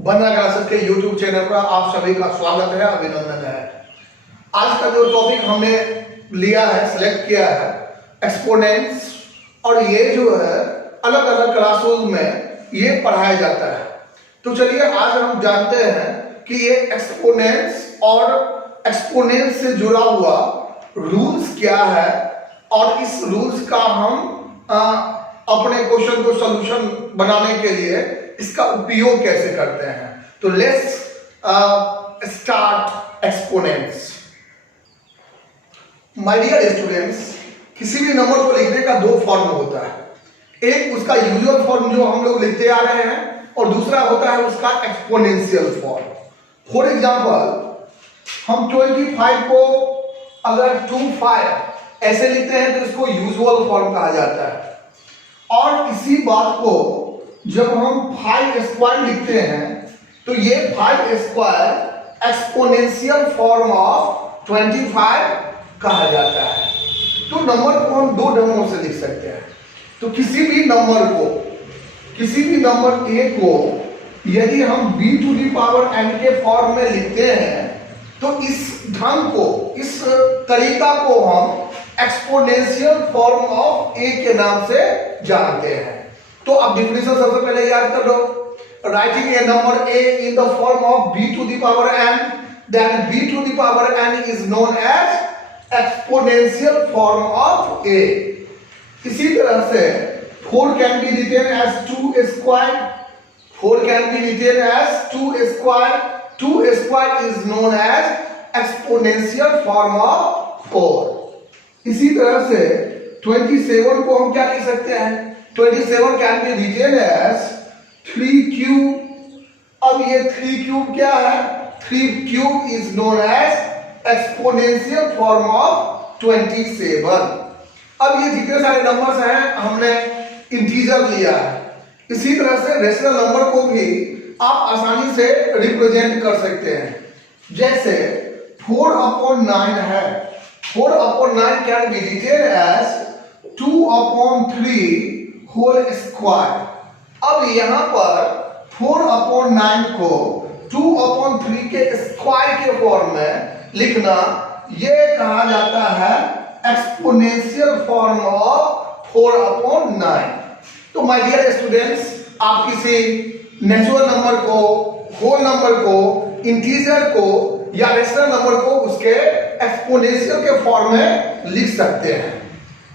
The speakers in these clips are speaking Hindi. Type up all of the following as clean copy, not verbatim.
बना क्लासेस के YouTube चैनल पर आप सभी का स्वागत है, अभिनंदन है। आज का जो टॉपिक हमने लिया है, सिलेक्ट किया है, एक्सपोनेंट्स, और ये जो है अलग अलग क्लासरूम में ये पढ़ाया जाता है। तो चलिए आज हम जानते हैं कि ये एक्सपोनेंट्स और एक्सपोनेंट्स से जुड़ा हुआ रूल्स क्या है और इस रूल्स का हम अपने क्वेश्चन को सॉल्यूशन बनाने के लिए इसका उपयोग कैसे करते हैं। तो let's start exponents. My dear students, किसी भी नंबर को लिखने का दो फॉर्म होता है, एक उसका यूजुअल फॉर्म जो हम लोग लिखते आ रहे हैं और दूसरा होता है उसका एक्सपोनेंशियल फॉर्म। फॉर एग्जांपल हम 25 को अगर 25 ऐसे लिखते हैं तो इसको यूजुअल फॉर्म कहा जाता है, और इसी बात को जब हम 5 स्क्वायर लिखते हैं तो ये 5 स्क्वायर एक्सपोनेंशियल फॉर्म ऑफ 25 कहा जाता है। तो नंबर को हम दो ढंगों से लिख सकते हैं। तो किसी भी नंबर a को यदि हम b to the power n के फॉर्म में लिखते हैं तो इस ढंग को, इस तरीका को हम एक्सपोनेंशियल फॉर्म ऑफ a के नाम से जानते हैं। तो अब डिफिनेशन सबसे पहले याद कर लो। Writing a number a in the form of b to the power n, then b to the power n is known as exponential form of a। इसी तरह से 4 can be written as 2 square, 4 can be written as 2 square, 2 square is known as exponential form of 4। इसी तरह से 27 को हम क्या लिख सकते हैं, 27 can be written as 3 cube. अब ये 3 क्यूब क्या है, 3 cube is known as exponential form of 27। अब ये जितने सारे नंबर्स हैं हमने इंटीजर लिया है, इसी तरह से रेशनल नंबर को भी आप आसानी से रिप्रेजेंट कर सकते हैं। जैसे 4/9 है, 4/9 can be written as 2/3 whole square. अब यहां पर 4/9 को 2/3 के स्क्वायर के फॉर्म में लिखना, यह कहा जाता है एक्सपोनेंशियल फॉर्म ऑफ 4/9। तो माय डियर स्टूडेंट्स, आप किसी नेचुरल नंबर को, होल नंबर को, इंटीजर को या रेशनल नंबर को उसके एक्सपोनेंशियल के फॉर्म में लिख सकते हैं।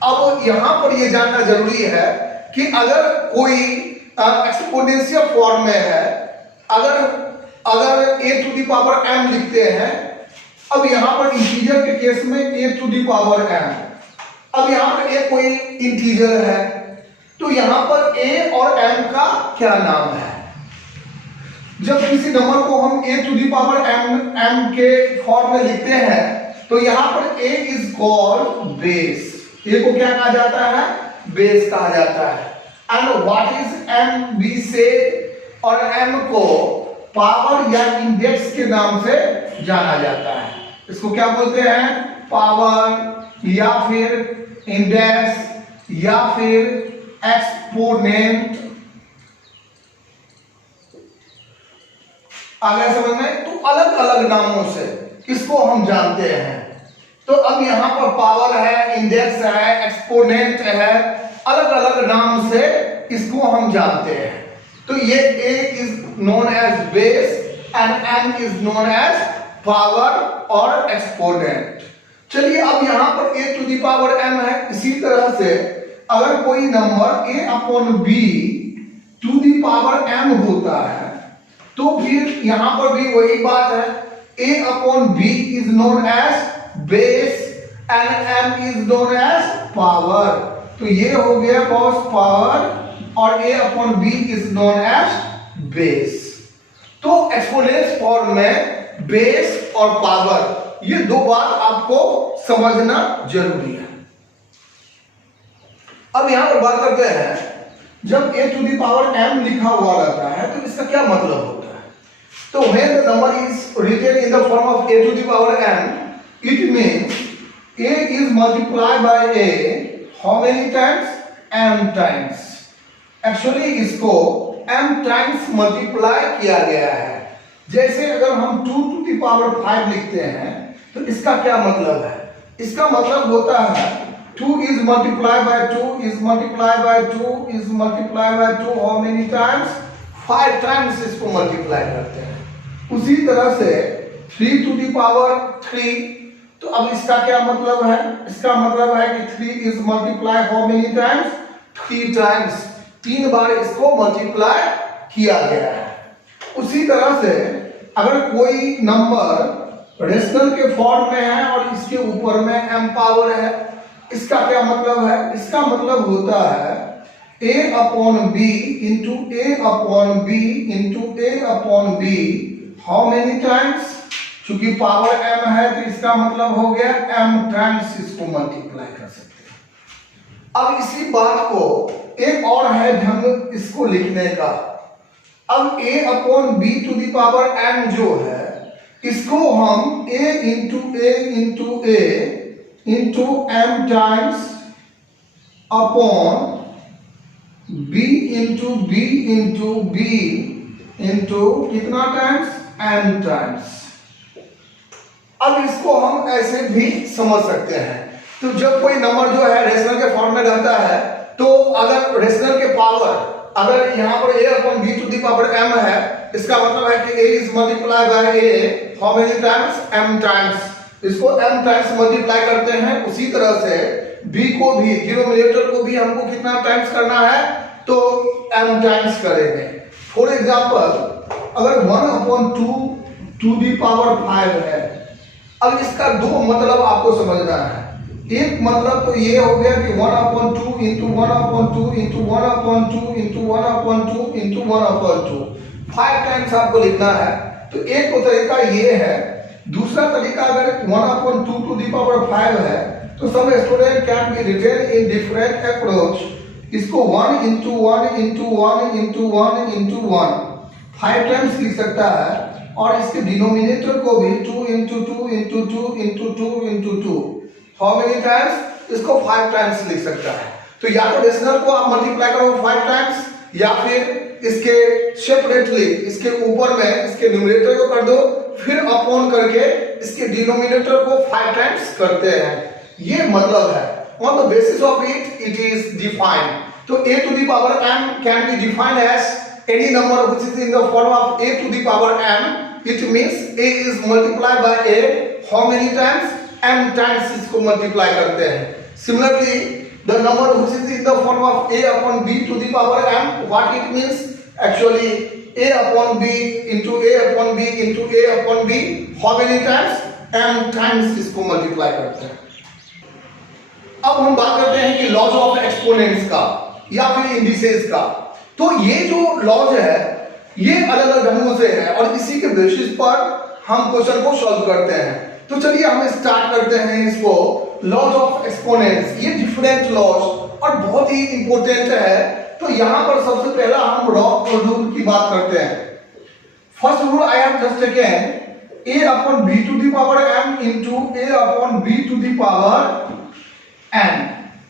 अब यहां पर यह जानना जरूरी है कि अगर कोई एक्सपोनेंशियल फॉर्म में है, अगर a to the power m लिखते हैं, अब यहां पर इंटीजर के केस में a to the power m, अब यहां पर a कोई इंटीजर है तो यहां पर a और m का क्या नाम है। जब किसी नंबर को हम a to the power m के फॉर्म में लिखते हैं तो यहां पर a is called base. a को क्या कहा जाता है, बेस कहा जाता है। And what is m b से, और m को पावर या इंडेक्स के नाम से जाना जाता है। इसको क्या बोलते हैं, पावर या फिर इंडेक्स या फिर एक्सपोनेंट। आगे समझ में, तो अलग अलग नामों से इसको हम जानते हैं। तो अब यहां पर पावर है, इंडेक्स है, एक्सपोनेंट है, अलग अलग नाम से इसको हम जानते हैं। तो ये a is known as base and m is known as power और एक्सपोनेंट। चलिए अब यहां पर a to the power m है, इसी तरह से अगर कोई number a/b to the power m होता है तो फिर यहां पर भी वही बात है, a/b is known as base and m is known as power. तो ये हो गया बॉस पावर और a/b is known as base. तो एक्सपोनेंट फॉर्म में बेस और पावर, ये दो बात आपको समझना जरूरी है। अब यहां पर बात करते हैं, जब a to the power m लिखा हुआ रहता है तो इसका क्या मतलब होता है। तो when the number is written in the form of a to the power m, it means a is multiplied by a how many times, m times। Actually इसको m टाइम्स मल्टीप्लाई किया गया है। जैसे अगर हम 2 to the power 5 लिखते हैं तो इसका क्या मतलब है? इसका मतलब होता है 2 is multiplied by 2 is multiplied by 2 is multiplied by 2 how many times? 5 times इसको मल्टीप्लाई करते हैं। उसी तरह से 3 to the power 3, तो अब इसका क्या मतलब है? इसका मतलब है कि 3 is multiplied how many times? 3 times, 3 बार इसको मल्टीप्लाई किया गया है। उसी तरह से अगर कोई नंबर रेशनल के फॉर्म में है और इसके ऊपर में m पावर है, इसका क्या मतलब है? इसका मतलब होता है a upon b into a upon b into a upon b how many times? चूंकि पावर m है तो इसका मतलब हो गया m टाइम्स इसको मल्टीप्लाई कर सकते हैं। अब इसी बात को एक और है ढंग इसको लिखने का। अब a upon b to the power m जो है इसको हम a into m times upon b into b into कितना टाइम्स? m times. अब इसको हम ऐसे भी समझ सकते हैं। तो जब कोई नंबर जो है रेशनल के फॉर्म में रहता है तो अगर रेशनल के पावर अगर यहाँ पर a upon b to the power m है, इसका मतलब है कि a is multiply by a how many times? m times. इसको m टाइम्स मल्टीप्लाई करते हैं। उसी तरह से b को भी, डिनोमिनेटर को भी हमको कितना टाइम्स करना है? तो m टाइम्स करेंगे। फॉर एग्जांपल अगर 1 अपॉन 2 टू दी पावर 5 है, अब इसका दो मतलब आपको समझना है। एक मतलब तो ये हो गया कि 1 upon 2 into 1 upon 2 into 1 upon 2 into 1 upon 2 into 1 upon 2 5 times आपको लिखना है। तो एक तो तरीका ये है। दूसरा तरीका अगर 1 अपॉन 2 टू दी पावर 5 है तो सब student can be written in different approach. इसको 1 into 1 into 1 into 1 into 1 5 times लिख सकता है और इसके डिनोमिनेटर को भी 2 into 2 into 2 into 2 into 2 how many times? इसको 5 टाइम्स लिख सकता है। तो या तो डेसिमल को आप मल्टीप्लाई करो 5 टाइम्स या फिर इसके सेपरेटली इसके ऊपर में इसके न्यूमरेटर को कर दो, फिर अपॉन करके इसके डिनोमिनेटर को 5 टाइम्स करते हैं। ये मतलब है। On the basis of it is defined. तो a to the power m can be defined as any number which is in the form of a to the power m. It means a is multiplied by a how many times? m times इसको मल्टीप्लाई करते हैं। Similarly, the number which is in the form of a upon b to the power m, what it means? Actually, a upon b into a upon b into a upon b how many times? m times इसको मल्टीप्लाई करते हैं। अब हम बात करते हैं कि लॉज ऑफ एक्सपोनेंट्स का या फिर इंडिसेस का। तो ये जो लॉज है ये अलग अलग ढंगों से है और इसी के बेसिस पर हम क्वेश्चन को सॉल्व करते हैं। तो चलिए हम स्टार्ट करते हैं इसको। लॉज ऑफ एक्सपोनेंट्स, ये डिफरेंट लॉज और बहुत ही इंपॉर्टेंट है। तो यहां पर सबसे पहला हम रूल की बात करते हैं। First rule I have just taken a upon b to the power m into a upon b to the power n।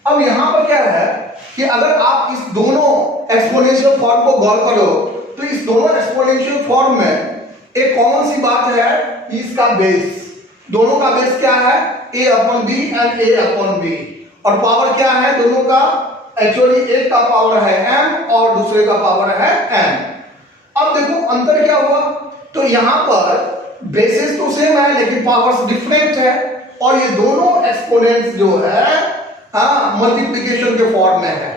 अब यहां पर क्या है कि अगर आप इस दोनों एक्सपोनेंशियल फॉर्म को गौर करो तो इस दोनों एक्सपोनेंशियल फॉर्म में एक कॉमन सी बात है, इसका बेस, दोनों का बेस क्या है? a upon b and a upon b। और पावर क्या है दोनों का? एक्चुअली एक का पावर है m और दूसरे का पावर है n। अब देखो अंतर क्या हुआ? तो यहां पर बेसिस तो सेम है लेकिन पावर्स डिफरेंट है और ये दोनों एक्सपोनेंट्स जो है मल्टीप्लिकेशन के फॉर्म में है।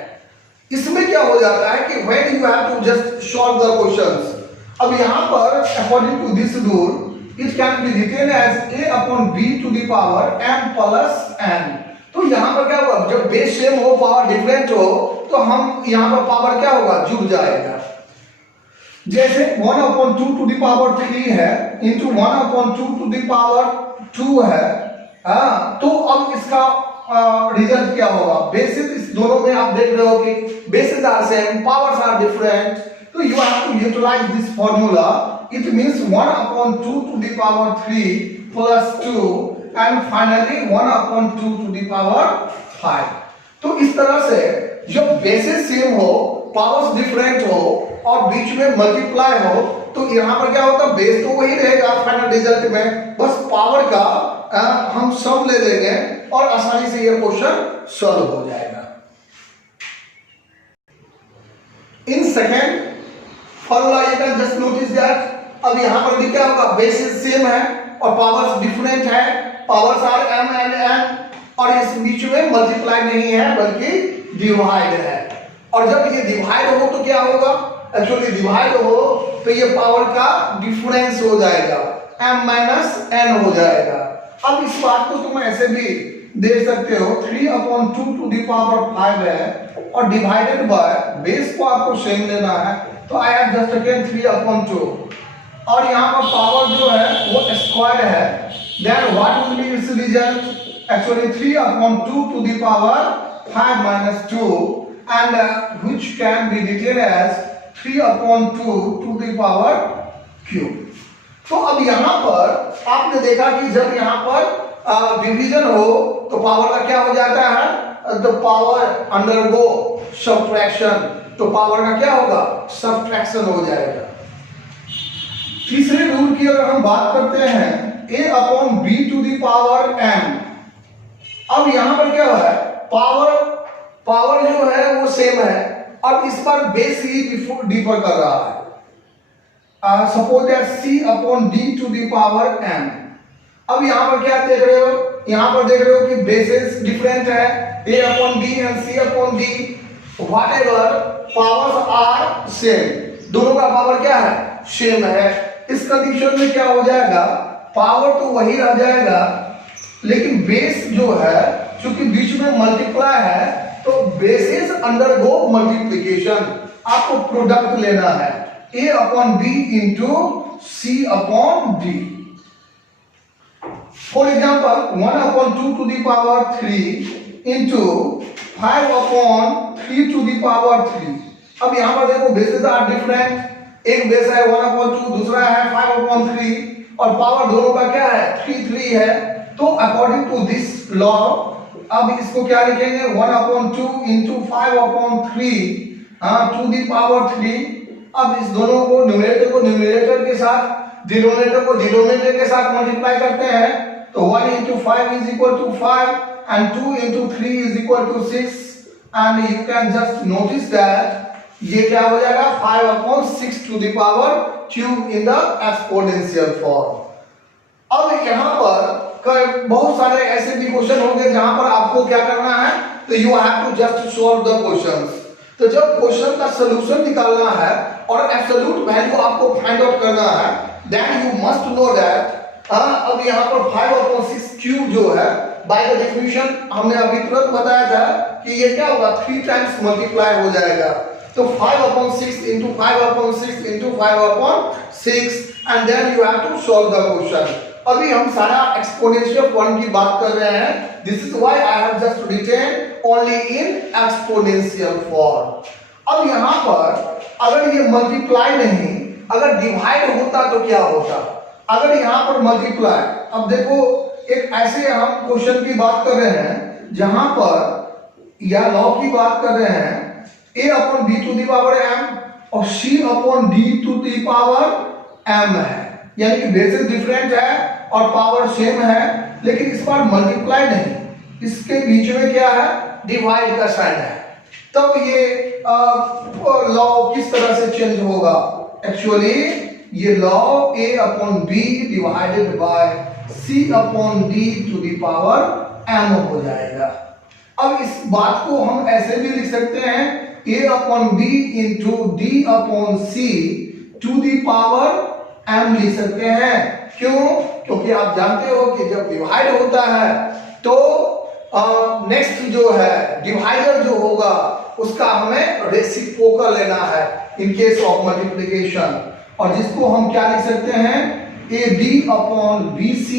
इसमें क्या हो जाता है कि when you have to just solve the questions, अब यहां पर according to this rule it can be written as a upon b to the power m plus n। तो यहां पर क्या होगा? जब बेस सेम हो पावर डिफरेंट हो तो हम यहां पर पावर क्या होगा? जुड़ जाएगा। जैसे 1 अपॉन 2 टू द पावर 3 है into 1 upon 2 to the power 2 है। तो अब इसका रिजल्ट क्या होगा? बेसिस इस दोनों में आप देख रहे हो कि basis are same, powers are different. तो you have to utilize this formula. It means 1 upon 2 to the power 3 plus 2 and finally 1 upon 2 to the power 5। तो इस तरह से जब बेसिस सेम हो पावर्स डिफरेंट हो और बीच में मल्टीप्लाई हो, तो यहाँ पर क्या होता है, बेस तो वही रहेगा फाइनल रिजल्ट में, बस पावर का हम सम ले लेंगे और आसानी से ये क्वेश्चन सॉल्व हो जाएगा। In second formula you can just notice that अब यहाँ पर भी क्या होगा, बेसिस सेम है और पावर्स डिफरेंट है, powers are m and n, और इस बीच में मल्टीप्लाई नहीं है बल्कि डिवाइड है। और जब ये डिवाइड हो तो क्या होगा, एक्चुअली डिवाइड हो तो ये पावर का डिफरेंस हो जाएगा, m माइनस n हो जाएगा। अब इस बात को तुम ऐसे भी देख सकते हो, 3/2 टू दी पावर 5 है और डिवाइडेड बाय बेस को आपको सेम लेना है, तो आई हैव जस्ट टेकन 3/2 और यहाँ पर पावर जो है वो स्क्वायर है, then what will be its result, actually 3/2 to the power 5 minus 2 and which can be written as 3/2 to the power cube। तो अब यहाँ पर आपने देखा कि जब यहाँ पर डिवीजन हो तो पावर का क्या हो जाता है, द पावर अंडरगो सब्ट्रैक्शन, तो पावर का क्या होगा, सब्ट्रैक्शन हो जाएगा। तीसरे रूल की अगर हम बात करते हैं, a/b to the power m, अब यहां पर क्या है, पावर जो है वो सेम है और इस पर बेस ही डिफर कर रहा है। Suppose that c/d to the power m। अब यहां पर क्या देख रहे हो, यहां पर देख रहे हो कि बेसिस डिफरेंट है, a/d and c/d, whatever powers are same, दोनों का पावर क्या है, सेम है। इस कंडीशन में क्या हो जाएगा, पावर तो वही रह जाएगा लेकिन बेस जो है क्योंकि बीच में मल्टीप्लाई है तो बेसिस अंडरगो मल्टीप्लिकेशन, आपको प्रोडक्ट लेना है, a/b into c/d। For example 1/2 to the power 3 into 5/3 to the power 3। अब यहां पर देखो बेसिस आर डिफरेंट, एक बेस है 1/2, दूसरा है 5/3 और पावर दोनों का क्या है, 3 है। तो अकॉर्डिंग टू दिस लॉ अब इसको क्या लिखेंगे, 1/2 इंटू 5/3 टू दी पावर 3। अब इस दोनों को न्यूमरेटर के साथ, डिनोमिनेटर को डिनोमिनेटर के साथ मल्टीप्लाई करते हैं, तो 1 into 5 is equal to 5 and 2 into 3 is equal to 6 and you can just notice that ये क्या हो जाएगा, 5/6 to the power cube in the exponential form। अब यहाँ पर बहुत सारे ऐसे भी क्वेश्चन होंगे जहां पर आपको क्या करना है, तो you have to just solve the questions. तो जब क्वेश्चन का सॉल्यूशन निकालना है और एब्सोल्यूट वैल्यू आपको फाइंड आउट करना है, then you must know that अब यहाँ पर 5/6 क्यूब जो है, बाय द डेफिनेशन हमने अभी तुरंत बताया था कि ये क्या होगा, 3 टाइम्स मल्टीप्लाई हो जाएगा। तो 5/6 into 5/6 into 5/6 and then you have to solve the question। अभी हम सारा एक्सपोनेंशियल फॉर्म की बात कर रहे हैं, this is why I have just written only in exponential form. अब यहाँ पर अगर ये मल्टीप्लाई नहीं, अगर डिवाइड होता तो क्या होता, अगर यहाँ पर मल्टीप्लाई, अब देखो एक ऐसे हम क्वेश्चन की बात कर रहे हैं जहां पर या लॉ की बात कर रहे हैं, a/b to the power m और c/d to the power m है, यानी कि बेसिस डिफरेंट है और पावर सेम है, लेकिन इस बार मल्टीप्लाई नहीं, इसके बीच में क्या है, डिवाइड का साइन है। तब ये लॉ किस तरह से चेंज होगा, एक्चुअली ये law a/b divided by c/d to the power m हो जाएगा। अब इस बात को हम ऐसे भी लिख सकते हैं, a/b into d/c to the power m लिख सकते हैं। क्यों, क्योंकि आप जानते हो कि जब डिवाइड होता है तो नेक्स्ट जो है डिवाइडर जो होगा उसका हमें रेसिप्रोकल लेना है इन केस ऑफ मल्टीप्लिकेशन, और जिसको हम क्या लिख सकते हैं, ad/bc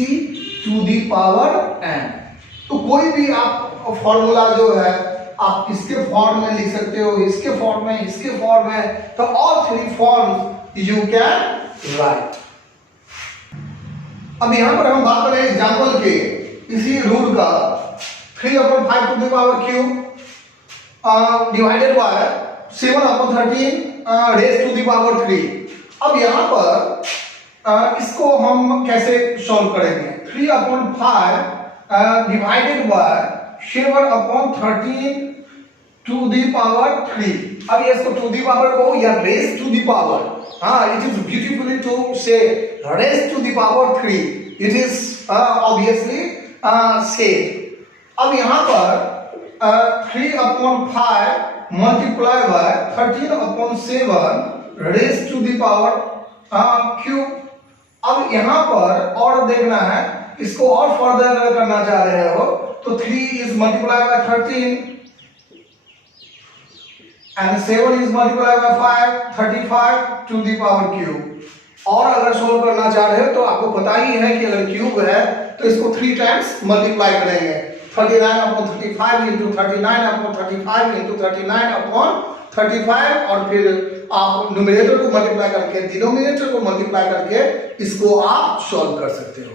to the power n। तो कोई भी आप फॉर्मूला जो है आप इसके फॉर्म में लिख सकते हो, इसके फॉर्म में, इसके फॉर्म में, तो all 3 forms you can write. अब यहां पर हम बात करें एग्जांपल के इसी रूल का, 3/5 to the power cube divided by 7/13 raise to the power 3। अब यहाँ पर इसको हम कैसे सॉल्व करेंगे? 3/5 divided by 7/13 to the power 3। अब ये इसको टू द पावर को या raise to the power, it is beautifully to say raise to the power 3, it is obviously said. अब यहाँ पर 3/5 multiply by 13/7 raise to the power cube. अब यहाँ पर और देखना है, इसको और फर्दर अगर करना चाह रहे हो तो 3 is multiplied by 13 and 7 is multiplied by 5, 35 to the power cube। और अगर सोल्व करना चाह रहे हो तो आपको पता ही है कि अगर क्यूब है तो इसको 3 टाइम्स मल्टीप्लाई करेंगे, 39/35 into 39/35 into 39/35, और फिर आप न्यूमरेटर को मल्टीप्लाई करके डिनोमिनेटर को मल्टीप्लाई करके इसको आप सॉल्व कर सकते हो।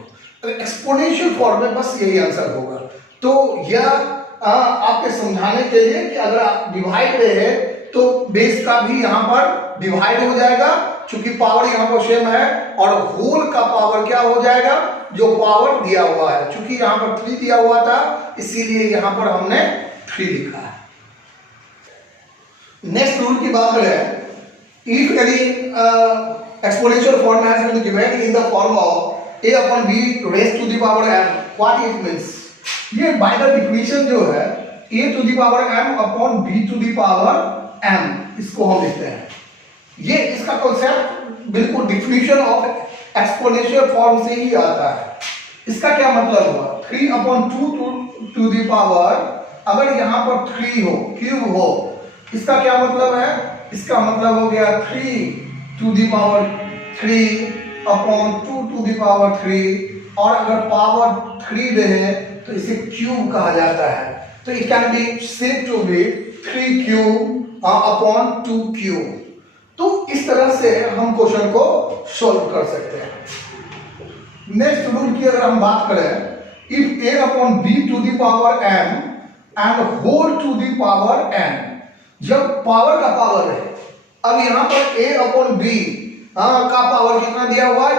एक्सपोनेंशियल फॉर्म में बस यही आंसर होगा। तो यह आपके समझाने के लिए कि अगर आप डिवाइड रहे तो बेस का भी यहाँ पर डिवाइड हो जाएगा, क्योंकि पावर यहाँ पर सेम है, और होल का पावर क्या हो जाएगा? जो पावर दिया हुआ है, क्योंकि यहाँ पर 3 दिया हुआ था इसीलिए यहाँ पर हमने 3 लिखा है। नेक्स्ट रूल की बात करें, if any exponential form has been given in the form of a/b raised to the power m, what it means? ये बाय द डिफिनीशन जो है a to the power m upon b to the power m, इसको हम लिखते हैं। ये इसका कॉन्सेप्ट बिल्कुल डिफिनीशन ऑफ एक्सपोनेंशियल फॉर्म से ही आता है। इसका क्या मतलब हुआ? 3/2 to the power, अगर यहाँ पर 3 हो, क्यूब हो, इसका क्या मतलब है? इसका मतलब हो गया 3 to the power 3/2 to the power 3, और अगर पावर 3 रहे तो इसे क्यूब कहा जाता है। तो it can be said to be 3 cube upon 2 cube. तो इस तरह से हम क्वेश्चन को सॉल्व कर सकते हैं। नेक्स्ट रूल की अगर हम बात करें, if a/b to the power m and whole to the power n, जब पावर का पावर है, अब यहां पर a/b का पावर कितना दिया हुआ है?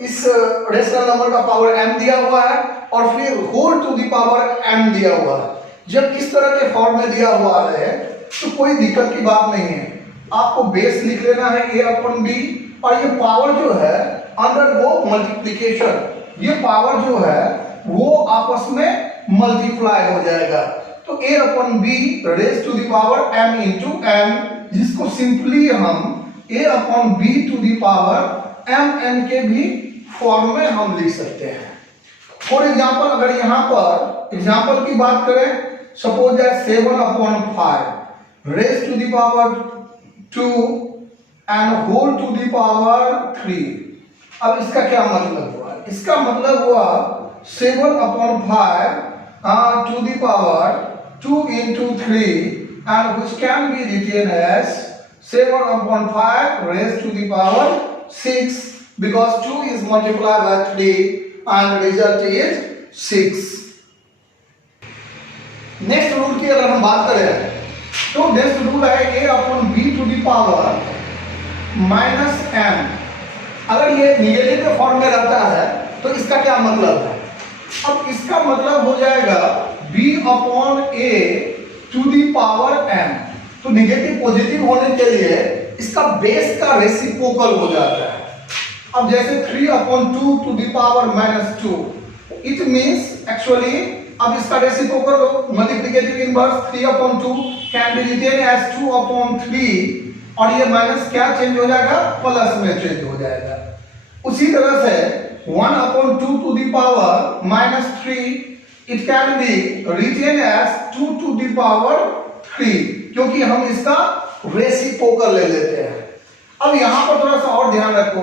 इस रेशनल नंबर का पावर m दिया हुआ है, और फिर whole to the power m दिया हुआ है। जब इस तरह के फॉर्म में दिया हुआ है तो कोई दिक्कत की बात नहीं है, आपको बेस लिख लेना है a/b, और ये पावर जो है अंडर वो मल्टीप्लिकेशन, ये पावर जो है वो आपस में मल्टीप्लाई हो जाएगा। तो a/b raise to the power m into n, जिसको सिंपली हम a/b to the power mn के भी फॉर्म में हम लिख सकते हैं। फॉर एग्जाम्पल, अगर यहाँ पर एग्जाम्पल की बात करें, suppose that 7/5 raise to the power 2 and whole to the power 3। अब इसका क्या मतलब हुआ? इसका मतलब हुआ 7/5 to the power 2 into 3, and which can be written as 7/5 raised to the power 6, because 2 is multiplied by 3 and result is 6। Next rule की अगर हम बात करें तो नेक्स्ट रूल है a/b to the power -m। अगर ये निगेटिव फॉर्म में रहता है तो इसका क्या मतलब है? अब इसका मतलब हो जाएगा b/a to the power m। तो निगेटिव पॉजिटिव होने के लिए इसका बेस का रेसिप्रोकल हो जाता है। अब जैसे 3/2 to the power -2, it means actually, अब इसका reciprocal multiplicative inverse 3/2 can be written as 2/3, और ये माइनस क्या चेंज हो जाएगा? प्लस में चेंज हो जाएगा। उसी तरह से 1/2 to the power -3, it can be written as 2 to the power 3, क्योंकि हम इसका रेसिप्रोकल ले लेते हैं। अब यहां पर थोड़ा सा और ध्यान रखो,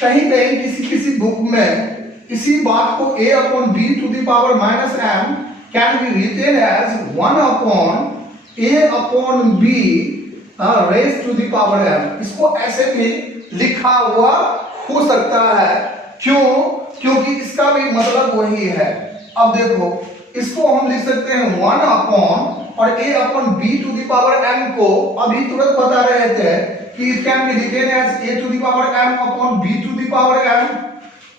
कहीं कहीं किसी बुक में इसी बात को a/b to the power -m can be written as 1/a/b raise to the power m। इसको ऐसे भी लिखा हुआ हो सकता है। क्यों? क्योंकि इसका भी मतलब वही है। अब देखो, इसको हम लिख सकते हैं 1/a/b और a upon b to the power m को अभी तुरंत बता रहे थे कि it can be written as a to the power m upon b to the power m।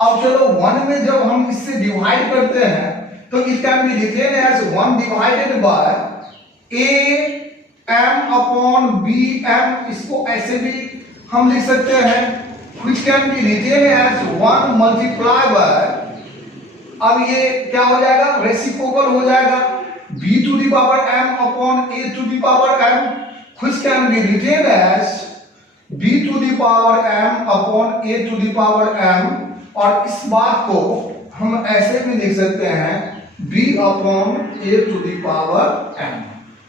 अब चलो 1 में जब हम इससे डिवाइड करते हैं तो it can be written as 1 divided by a m upon b m। इसको ऐसे भी हम लिख सकते हैं which can be written as 1 multiply by, अब ये क्या हो जाएगा, रेसिप्रोकल हो जाएगा, b to the power m upon a to the power m which can be written as b to the power m upon a to the power m। और इस बात को हम ऐसे भी लिख सकते हैं b upon a to the power m,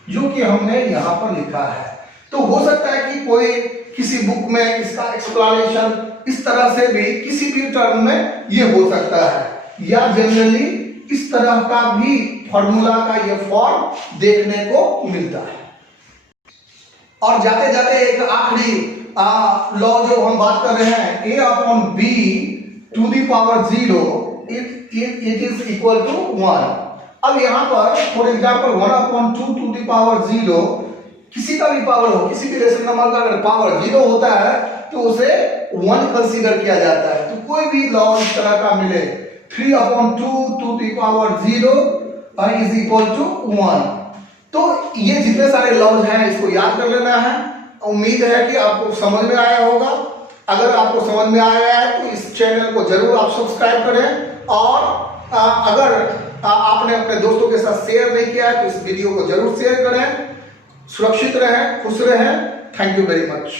जो कि हमने यहां पर लिखा है। तो हो सकता है कि कोई किसी बुक में इसका एक्सप्लेनेशन इस तरह से भी किसी भी टर्म में ये हो सकता है, या जनरली इस तरह का भी फॉर्मूला का ये फॉर्म देखने को मिलता है। और जाते जाते एक आखिरी लॉ जो हम बात कर रहे हैं, a upon b to the power 0 it is equal to 1। अब यहाँ पर for example 1 upon 2 to the power 0, किसी का भी पावर हो, किसी भी रेशनल नंबर का अगर पावर 0 होता है तो उसे 1 कंसीडर किया जाता है। तो कोई भी लॉ इस तरह का मिले 3 upon 2 to the power 0 is equal to 1। तो ये जितने सारे लॉज हैं इसको याद कर लेना है। उम्मीद है कि आपको समझ में आया होगा। अगर आपको समझ में आया है तो इस चैनल को जरूर आप सब्सक्राइब करें, और अगर आपने अपने दोस्तों के साथ शेयर नहीं किया है तो इस वीडियो को जरूर शेयर करें। सुरक्षित रहें, खुश रहें। Thank you very much.